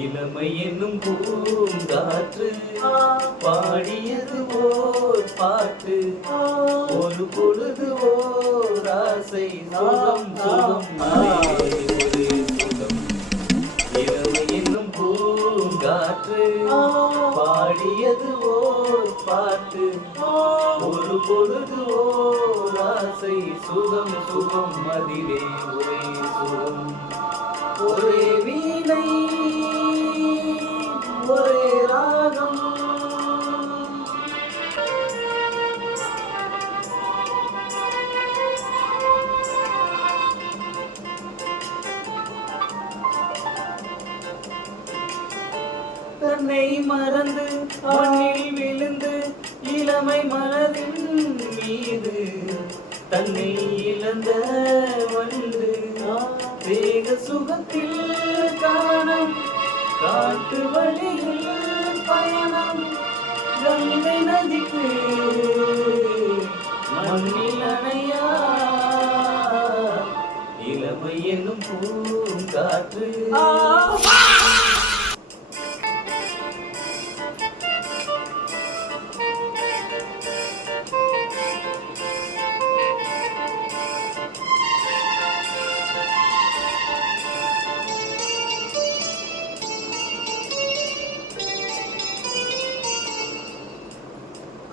இளமை என்னும் பூங்காற்று பாடியது ஓர் பாட்டு ஒரு பொழுது ஓர் ஆசை சுகம் சுகம் ஒரு சுகம் இளமை என்னும் பூங்காற்று பாடியது ஓர் பாட்டு ஒரு பொழுது ஓர் ஆசை சுகம் சுகம் அதிலே ஒரே சுகம் ஒரே வீணை ஒரே ராகம் தன்னை மறந்து மண்ணில் விழுந்து இளமை மனதின் மீது தன்னை இழந்த வந்து வேக சுகத்தில் காணம் காட்டு வழியில் பயணம் கங்கை நதிக்கு மண்ணில் அணையா இளமை என்னும் பூங்காற்று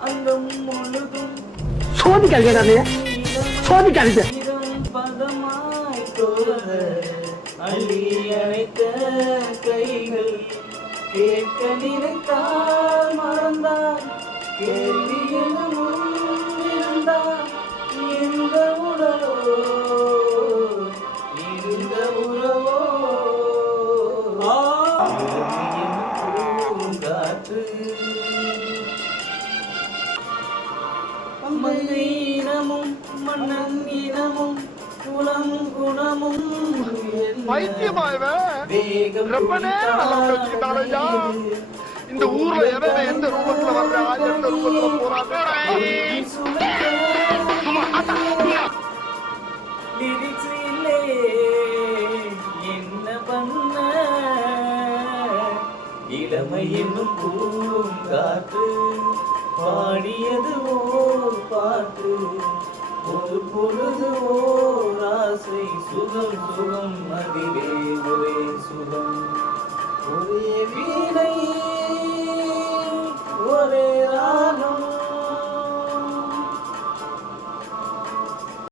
அங்கம் முழுதும் சோதிக்காதீங்க சோதிக்காதீங்க பதமாய் தோற அள்ளி அணைத்த கைகள் கேட்க நினைத்தால் மறந்தார் கேள்வி இருந்தார் எந்த உடலோ இருந்த உறவோ பூங்காற்று மண்ணீனமும் மன்னன் இனமும் குலம் குணமும் இந்த ஊர்ல எந்த ரூபத்துல வர்றா எந்த ரூபத்துல போறாங்க என்ன பண்ண இளமை என்னும் பூங்காற்று பாடியது ஓர் பாட்டு ஒரு பொழுது ஓர் ஆசை சுகம் சுகம் அதிலே ஒரே சுகம் ஒரே வீணை